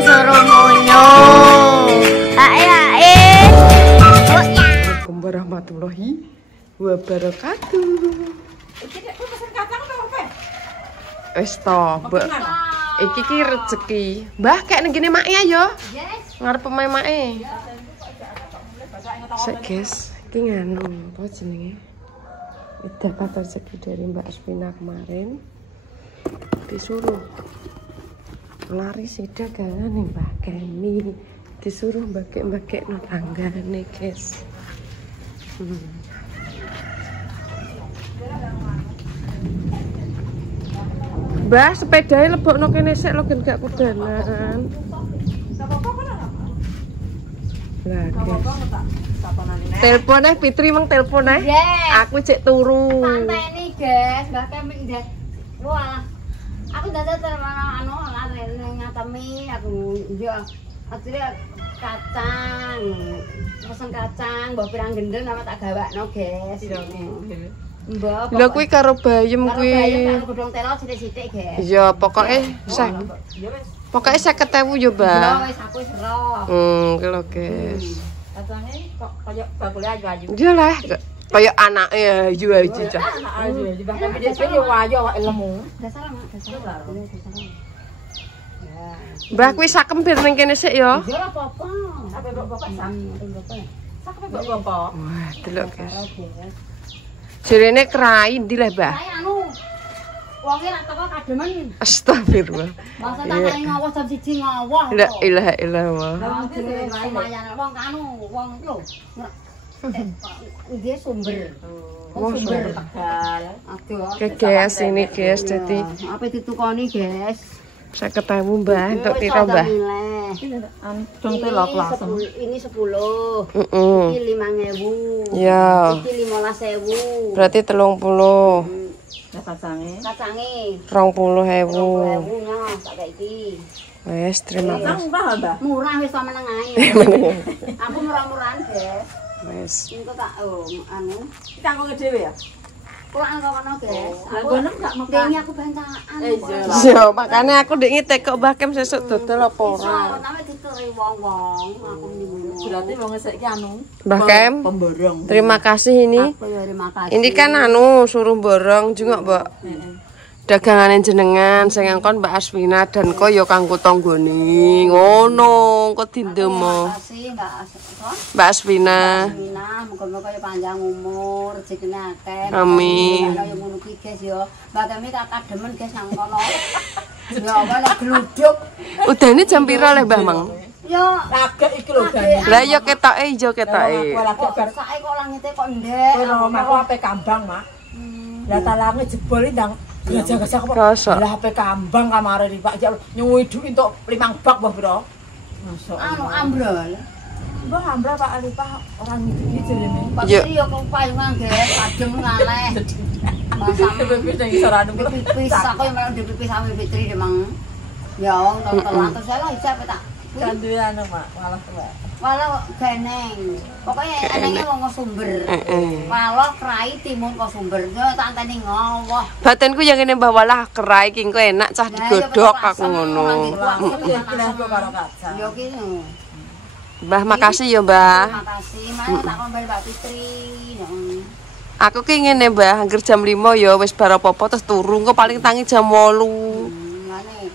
suruh munyo. Ae. Assalamualaikum warahmatullahi wabarakatuh. Iki nek pesen kacang to apa? Wis to, Mbak. Iki ki rezeki. Mbah kek ning kene make ya. Yes. Ngarep make. Sik, guys. Iki nganu, apa jenenge? Dapat rezeki dari Mbak Asvina kemarin. Disuruh lari sih dagangan nih Mbak Kemi. Disuruh mbak-mbak no tanggane, guys. Mbah, sepedanya lebokno kene sik lho gak kudanan. Lah, guys. Telepon Fitri mang telepon Yes. Aku cek turu. Santai nih, guys. Mbak Kemi ndak. Wah. Aku dadak termana ngatemi aku yo akhirnya kacang. Pesen kacang, mbok pirang gendeng apa tak gawakno, guys. Mbok. Lha kuwi karo bayem kuwi. Karo godhong telo sithik-sithik, guys. Iya, pokoke 50.000 yo, Mbak. Yo wis aku wis roh. Ki lho, guys. Kacangnya kok kayak bakule ayu-ayu. Iya lah, kayak anake ayu aja. Anak ayu, bahkan dia yo ayu awake lemu. Dasar mak, dasar. Mbah kuwi sakem bir ning kene sik ya. Yo ora apa-apa. Sampai bapak sak. Sak apa bapak? Wah, delok, guys. Jerene kerai ndi le, Mbah? Saya anu wonge nak teko kademen. Astagfirullah. Masa tak ngawas jam 1 ngawas. La ilaha illallah. Lumayan wong anu wong lho. Dia sumber. Sumber. Tegal. Aduh. Oke, guys, ini guys, jadi Apa ditukoni, guys? 50.000 Mbah untuk piro, Mbah? Dong telok langsung. Ini 10. Heeh. Ini 5.000. Ya. Iki 15.000. Berarti 30. Nah kacange. Kacange 20.000. 20.000 nya tak kayak iki. Wes, terima Kacang kasih. murah, Mbah. Murah wis to meneng ae. Aku murah-murahan, guys. Wes. Engko tak anu Iki kanggo dhewe ya? pulang kono, guys. Lah gonem gak makan. Dene aku bantakan. Yo, makane aku ndek ngite kok Mbah Kem sesuk dodol apa ora. Iso, tapi dituri wong-wong aku ngono. Berarti wong saiki anu Mbah Kem, pemborong. terima kasih ini. Aku ya terima kasih. Ini kan anu suruh borong juga, Mbak. Dagangane jenengan sing ngkon Mbak Asvina dan kok ya kanggo tanggane. Ngono, kok dindemo. Terima kasih Mbak Asvina. Mina, muga-muga ya panjang umur, rezekine akeh. Amin. Kaya ngono ki, guys ya. Mbak Kemi kakak demen guys nang kono. Ya apa nek gluduk. Udane jam pira le, Mbah Mang? Yo Lagek iki lho, Bang. Lah ya ketoke ijo ketoke. Lagek bar sae kok langite kok ndek. ora omahku ape kambang, Mak. Lah talange jebol ndang gajah-gajah kok. Kosok. Lah HP kambang kamare iki, Pak. Nyuwi duit entuk 5 bak, Mbah, Bro. Masuk. Anu ambrol. Mbah ambrol Pak Alipah orang iki jenenge. Pak Yo. Sri yo kepayungan guys, kadem ngaleh. Masa Pipis nang isor anu. pipis aku yang malah dipipis sama Fitri demang. Ya, tolong terus saya lah isa apa tak. Kan duwe anu, Mak, malah tuwa. Walau geneng. Pokoknya enenge wong sumber. Walau krai timun kok sumber. Yo tak anteni ngowoh. Batenku yang ngene Mbah walah kerai ki engko enak cah digodhog aku ngono. Kira-kira karo kacang. Yo ki. Mbah makasih ya, Mbah. Terima kasih. Mana tak kembali Mbak Fitri. Aku ki ngene, Mbah, hampir jam 5 ya wis bar apa-apa terus turu engko paling tangi jam 8. Ngene.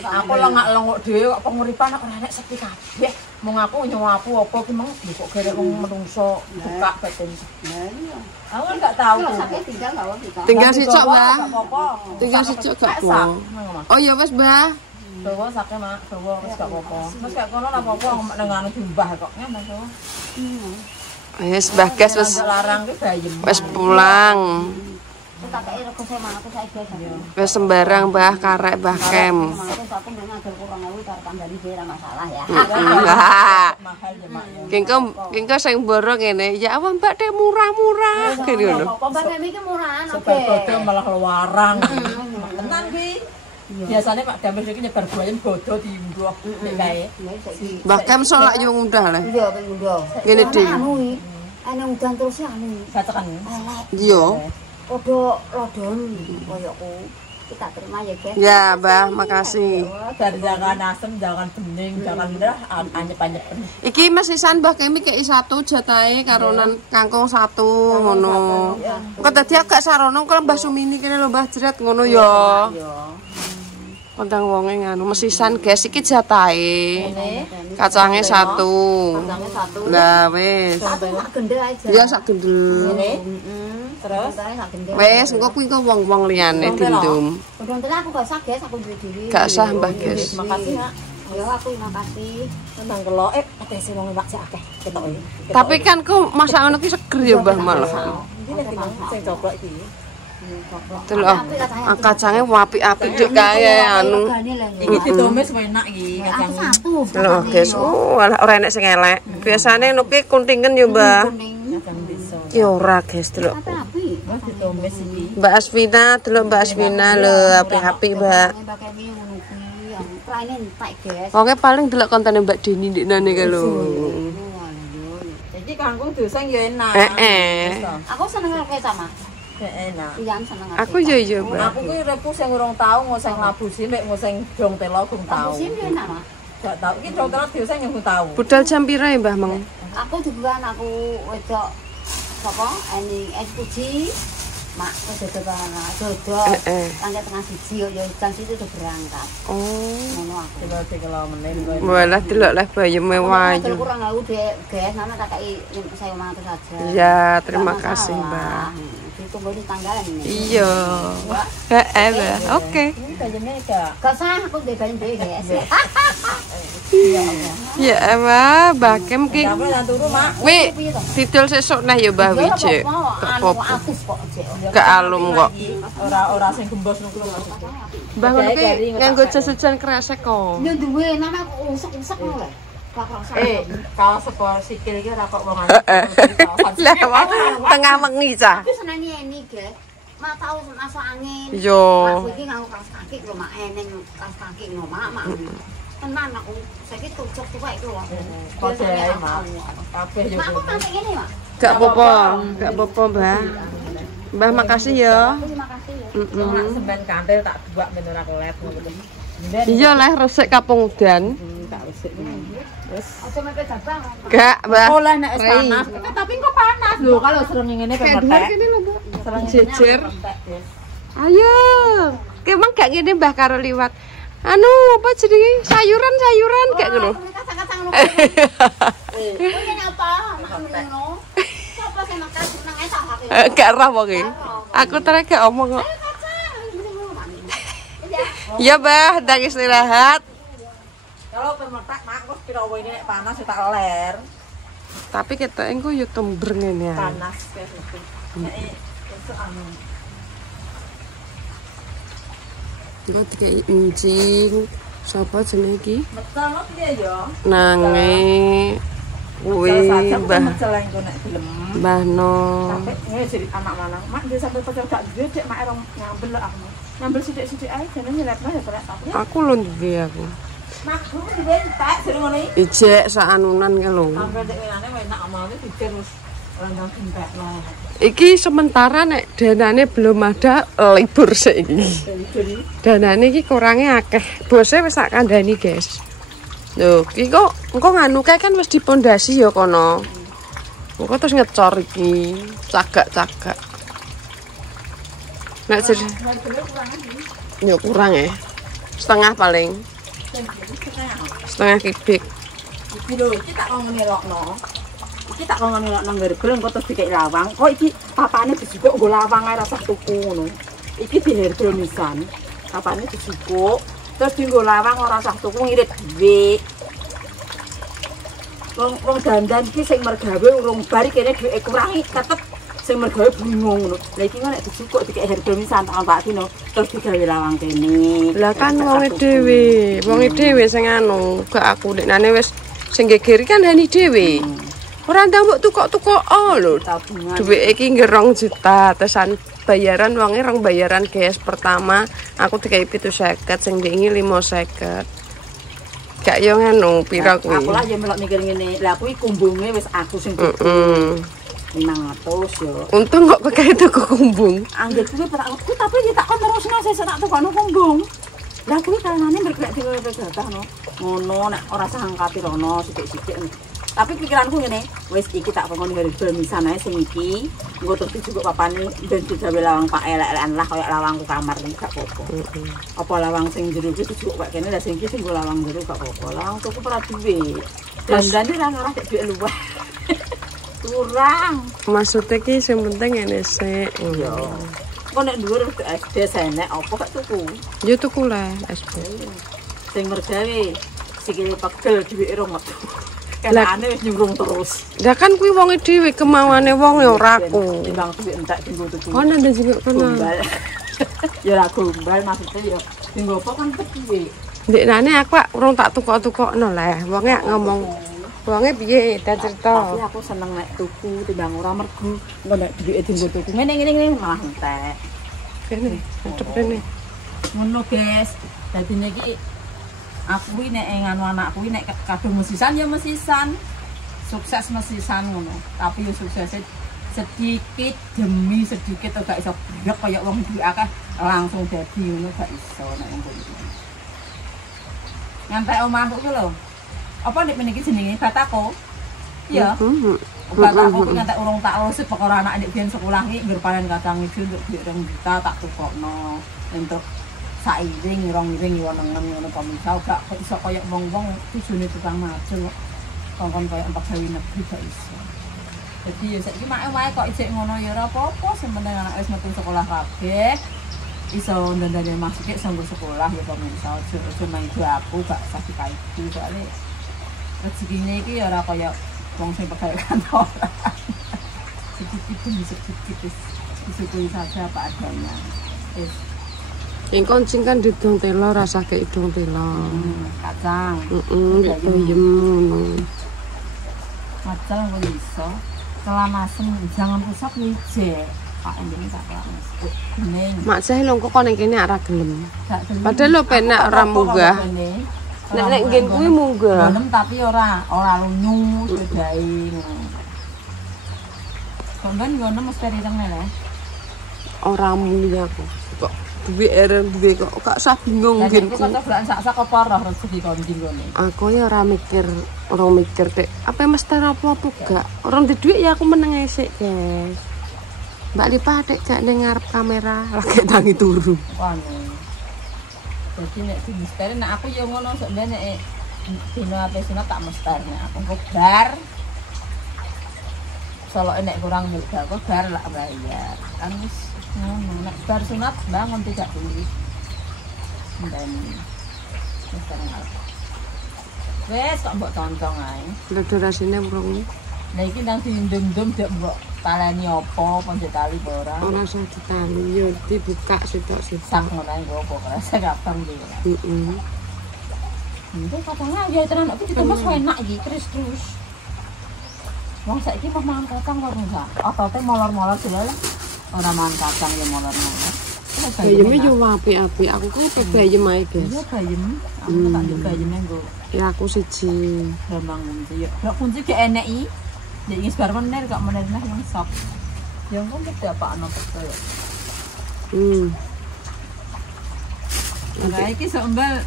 Aku lengak-lengok dhewe kok penguripan ora enek sepi kabeh. Mung aku nyawapu apa ki meng kok garek wong menungso buka batin. Nah iya. Aku enggak tahu. Sakit tinggal enggak apa-apa. Tinggal sicok, Mbah. Apa-apa. Tinggal sicok gak apa. Oh ya wis, Mbah. Dawa sake, Mak. Dawa wis gak apa-apa. Wis gak kono ora apa-apa nang anu diumbah kok ngene to. Wis, Mbah Gas wis Larang ki bayem. wis pulang. Tak kei rego saya mana aku saiki ya. Wis sembarang Mbah karek Mbah Kem. Aku ngadol kurang ewu karo tambani dhewe ora masalah ya. Mahal ya, Mak. Kengko sing borong ngene, ya apa Mbak Dek murah-murah kene ngono. Mbak Kemi iki murahan oke. Sebar bodo malah keluaran. Tenan ki. Biasanya Pak Damir iki nyebar buayen bodo diunduh nek kae. Mbah Kem solak yo ngundah le. Iya pengen ndo. Ngene Dik. Anu iki. Ana udan terus anu. Batekan. Iya. Padha rodon koyoku. Kita terima ya, guys. Ya, Mbah, makasih. Dari jangan asem, jangan bening, jangan merah, anyep-anyep. Iki mesisan Mbah Kemi kei 1 jatahe karonan kangkung 1 ngono. Kok dadi agak sarono kok Mbah Sumini kene lho Mbah Jret ngono ya. Kontang wonge nganu mesisan guys iki jatahe. Kacange 1. Kacangnya 1. Lah wis. Satu sak gendel aja. Ya sak gendel. Terus Sak gendel. Wis engko kuwi kok wong-wong liyane dindum. Udah aku gak usah, guys, aku diri. Gak sah Mbah guys. makasih Mak. Ya aku makasih. Nang kelok akeh sing wong Pak sik akeh ketok iki. Tapi kan kok masak ngono ki seger ya Mbah malah. Iki nek sing coplok iki. Delok kacange apik-apik dek kae anu. Iki ditumis enak iki kacang. Delok guys, ora enek sing elek. Biasane ngono ki kuntingen ya Mbah. Kacang desa. Ya ora guys, delok. Apik. Wah ditumis iki. Mbak Asvina, delok Mbak Asvina lho, apik-apik Mbak. Pakai mie ngono kuwi. Raine entek, guys. Wonge paling delok kontene Mbak Deni ndekne ka lho. Iki kangkung doseng ya enak. Aku seneng karo sama. Enak. Iya, seneng. Aku yo yo Mbak. Aku kuwi repu sing urung tau ngoseng labusi mek ngoseng dong telo gong tau. Sing enak, Mak. Gak tau. Iki dong telo doseng yang tau. Budal jam pira ya Mbah Meng? Aku juga anakku wedok sapa? Ini Puji. Mak kedodokan dodol. Tanggal tengah 1 yo jam 1 udah berangkat. Oh. Ngono aku. Kilo meneh. Walah delok lah bayeme wayu. Kurang aku dek, guys, nama tak kei 1.500 saja. Ya, terima kasih Mbak. Ditunggu di tanggalan ini. Iya. Mbak. Oke. Ini bajane gak. Gak sah aku debain deh, guys. Ya Mbak, Bakem ki. Kamu nang turu, Mak. Wi, didol sesuk nah ya Mbah Wije. Anu atus kok, Cek. Gak alum kok. Ora sing gembos nang kulo. Mbah ngono ki nganggo jas hujan kresek kok. Yo duwe nama aku usek-usek ngono lho. Gak kerasa. Kaos sepor sikil iki ora kok wong Lah tengah wengi cah. Aku seneni ini, guys. Mak tau masuk angin. Yo. Aku iki nganggo kaos kaki lho, Mak eneng kaos kaki lho, Mak. Tenan aku saiki tucuk tuwek iku lho. Kode ae, Mak. Kabeh yo. Mak aku mantek ngene, Mak. Gak apa-apa, Mbah. Mbah makasih ya. Terima kasih ya. Nek sampean kantil tak buak ben ora kelet ngono. Iya lah resik kapung udan. Tak resik. Wis. Aja mepet jabang. Gak, Mbah. Oleh nek es panas, tapi kok panas lho kalau srengenge ngene Kayak dhuwur pemetek. kene lho, Mbak. Srengenge Jejer. pemetek, Des. Ayo. Emang gak ngene Mbah karo liwat. Anu, apa jenenge? Sayuran kayak ngono. Kacang-kacang ngono. Ini apa? Mak ngono. Sopo sing makan seneng ae sak kaki. Gak roh wonge. Aku terus gak omong kok. Ya, Mbah, ndang istirahat. Kalau pemetek mak kok kira ini nek panas ya tak ler. Tapi ketoke engko yo tember ngene ya. Panas wis itu. Nek esuk anu. Engko dikai encing. Sapa jenenge iki? Mecal lo piye ya? Nange kuwi Mbah Mecal engko nek gelem. Mbah No. Sampai jadi anak lanang. Mak dia sampai pecel gak duwe dek mak erong nyambel aku. Nyambel sithik-sithik ae jane nyelepno ya kena tapi. Aku lho duwe aku. Mak aku duwe entek jare ngene iki. Ijek saanunan ki lho. Sampai dek wenane enak omane dijer wis rendang entekno. Iki sementara nek danane belum ada libur saiki. Jadi Danane iki kurange akeh. Bose wis sak kandhani, guys. Lho, iki kok engko nganu kae kan wis dipondasi ya kono. Engko terus ngecor iki, cagak-cagak. Nek jadi ya kurang ya. Setengah paling. Setengah kubik. iki lho iki tak kok ngelokno. Iki tak kok ngelokno ngerbel engko terus dikek lawang. Kok iki papane dijupuk nggo lawang ae rasa tuku ngono. Iki diherbel nisan. Papane dijupuk terus dienggo lawang ora usah tuku ngirit dhewe. Wong dandan iki sing mergawe urung bar kene dheweke kurangi tetep sing mergawe bingung ngono. Lah iki nek dijupuk dikek herbel nisan tak Pak Dino terus digawe lawang kene. Lah kan wonge dhewe sing anu, gak aku dekne wis sing gegeri kan Hani dhewe. Ora ndang mbok tukok-tukok lho. Tabungan. Duweke iki 2 juta, tesan bayaran wonge rong bayaran gas pertama, aku dikai 750, sing ndek 550. Gak yo ngono pira kuwi. Aku lah ya melok mikir ngene. Lah kuwi kumbunge wis aku sing tuku. 500 yo. Untung kok pakai tuku kumbung. Anggit kuwi petakku tapi ya tak kon terusno sesuk tak tukokno kumbung. Lah kuwi kanane bergerak diwewe-wewe no. Ngono nek ora sangkati rono sithik-sithik. Tapi pikiranku ngene, wis iki tak pengoni herbal misan ae sing iki. Engko terus dijupuk papane ben digawe lawang pak elek-elekan lah koyo lawangku kamar iki gak apa-apa. Apa lawang sing jero iki dijupuk kok kene lah sing iki sing lawang jero gak apa-apa. Lawang tuku ora duwe. Dandane ra ngarah dek duwe luwih. Kurang. Maksudnya ki sing penting ngene sik. Yo. Kok nek dhuwur SD senek apa gak tuku? Yo tuku lah SP. Sing mergawe sikile pegel duwike ora metu. Kenane wis nyurung terus. Lah kan kuwi wonge dhewe kemauane wong ya ora aku. Timbang duwik entek dinggo tuku. Ono ndak juga kono. Ya ora gombal maksudnya ya dinggo apa kan piye. Ndekne aku urung tak tukok-tukokno lah. Wonge ngomong wonge piye tak cerita. Tapi aku seneng nek tuku timbang ora mergo engko nek duwike dinggo tuku. Ngene malah entek. Kene, adep kene. Ngono, guys. Dadi niki aku nek nganu anakku nek kadung mesisan ya mesisan. Sukses mesisan ngono. Tapi ya suksesnya sedikit demi sedikit gak iso brek kaya wong duwe akeh langsung dadi ngono gak iso nek ngono. Ngantek omahku ku lho. Apa nek meniki jenenge batako? Iya. Batako ku ngantek urung tak urus perkara anak nek biyen sekolah iki ngger panen kacang ijo untuk duit 2 juta tak tukokno untuk sairing rong-iring yo nengen ngono pemisah gak iso kaya wong-wong tujune tukang macul kongkon kaya empat gawe negeri gak iso. Jadi ya saiki mak-mak kok ijek ngono ya ora apa-apa sing penting anak wis metu sekolah kabeh iso ndandane masuk sampe sekolah ya pemisah aja main aku gak usah dikaiti soalnya rezekine iki ya ora kaya wong sing pegawai kantoran. Sedikit demi sedikit disyukuri saja apa adanya. Yang koncing kan didong telo rasa kayak dong telo. Kacang. Bayem. Kacang kok iso. Celana asem jangan rusak wije. Pak ini tak kelas. Bening. Mak saya lho kok ning kene ora gelem. Padahal lho penak ora munggah. Nek nggen kuwi munggah. Gelem tapi ora lunyu sedae. Kok ben ngono mesti rireng lho. Ora muni aku. Kok duwe eren duwe kok gak usah bingung nggen. Kok coba sak-sak apa roh rezeki kondi ngene. Aku ya ora mikir Dek. Apa mesti apa-apa gak. Orang di duit ya aku meneng esik, guys. Mbak Lipa dek gak ning ngarep kamera lagi tangi turu. Wane. Jadi nek dimesteri nek aku ya ngono sok ben nek dino ape sunat tak mesterne aku kok bar. Solo nek kurang mulga kok bar lak bayar. Kan wis ngono nek bar sunat bangun tidak dulu. Dan wes kok mbok tontong ae. Lha durasine urung. Lah iki nang dindem-dem dek mbok taleni apa ponjo tali ora. Ora usah ditali yo dibuka sitok-sitok. Sak ngono ae opo kerasa gampang iki. Itu katanya ya tenan aku ditemes enak iki terus. Wong saiki mah mangan kacang kok enggak. Apa teh molor-molor delala. Ora mangan kacang ya molor-molor. Bayemnya yo apik-apik. Aku kok bayem ae, guys. Iya bayem. Aku tak ndek bayem nggo. Ya aku siji. Gampang kunci. Ya kunci ge enek iki. Nek wis bar meneh kok meneh yang sok. Ya kok mesti apaan to ya. Nah, iki sembel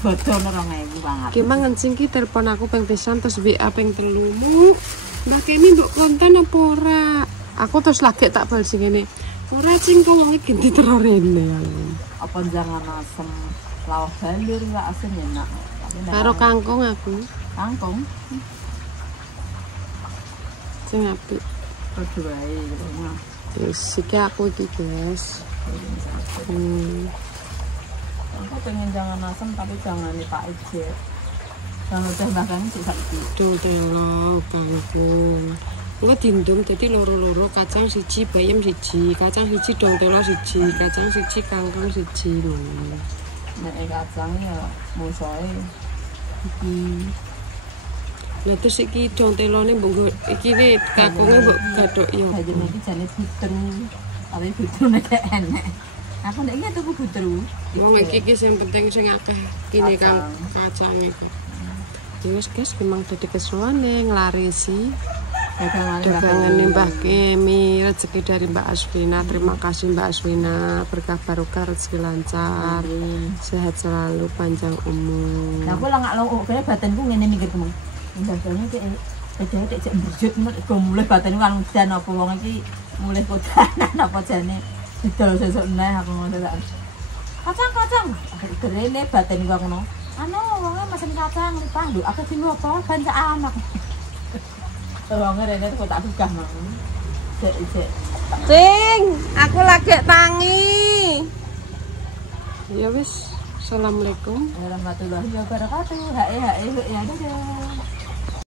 bodol 2.000 banget. Ki mangan sing ki telepon aku ping pisan terus WA ping 3. Mbak Kemi mbok konten apa ora? Aku terus lagi tak bal sing ngene. Ora cing kok wong iki diterorene. Apa jangan asem lawah balur enggak asem enak. Karo kangkung aku. Kangkung. Sing apik. Padha wae gitu. Wis iki aku iki, guys. Aku pengen jangan asem tapi jangan Pak Ije. Jangan udah bahkan sih sakit. Tuh telo kangkung. Gue dindum jadi loro-loro kacang siji bayam siji kacang siji dong telo siji kacang siji kangkung siji nek kacang ya musoe iki lha terus iki dong telone mbok iki ne kangkunge mbok gadhok ya jenenge iki jane butru tapi butru nek enek aku nek iki tuku butru wong iki sing penting sing akeh kene kacange kok. Wis guys memang dadi kesuwane nglaresi dagangan Mbah Kemi, rezeki dari Mbak Aswina. Terima kasih Mbak Aswina, berkah barokah, rezeki lancar, sehat selalu, panjang umur. Nah, aku lah nggak lo, kayaknya badanku ngene mikir kemang. Badannya kayak cek berjut, kok mulai badanku kan udan apa wong iki mulai kodanan apa jane. Didol sesuk neh aku ngono lho. Kacang. Derene badanku ngono. Anu wonge mesen kacang lipah lho, aku dino apa ban sak anak. Wonge rene kok tak sugah mau. Cek. Cing, aku lagi tangi. Ya wis, assalamualaikum warahmatullahi wabarakatuh. Hae ya dadah.